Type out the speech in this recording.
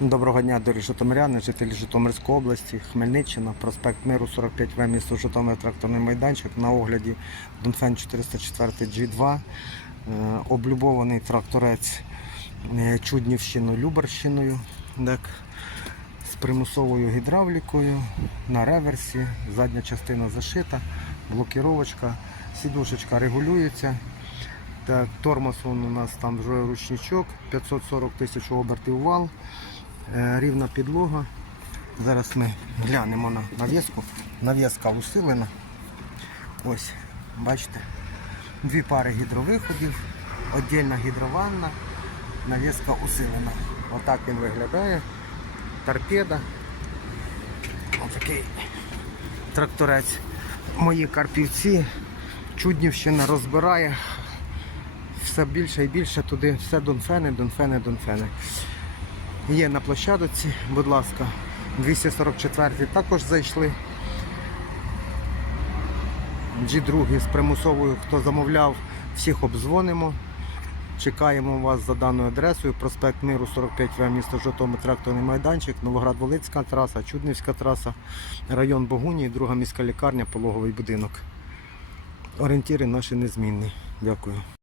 Доброго дня, дорогі житомиряни, жителі Житомирської області, Хмельниччина, проспект Миру 45В, місто Житомир, тракторний майданчик. На огляді Донфен 404 G2, е, облюбований тракторець е, Чуднівщиною, Любарщиною, так, з примусовою гідравлікою, на реверсі, задня частина зашита, блокіровочка, сідушечка регулюється. Так, тормоз у нас там вже ручничок, 540 тисяч обертів вал, рівна підлога. Зараз ми глянемо на навіску. Навіска усилена. Ось, бачите, дві пари гідровиходів, віддільна гідрованна, навіска усилена. Отак він виглядає. Торпеда. Ось такий тракторець. Мої карпівці. Чуднівщина розбирає все більше і більше туди, все донфени, донфени, донфени. Є на площадці, будь ласка, 244 також зайшли. G2 з примусовою, хто замовляв, всіх обдзвонимо. Чекаємо вас за даною адресою. Проспект Миру 45В, місто Житомир, тракторний майданчик, Новоград-Волицька траса, Чуднівська траса, район Богуні, друга міська лікарня, пологовий будинок. Орієнтіри наші незмінні. Дякую.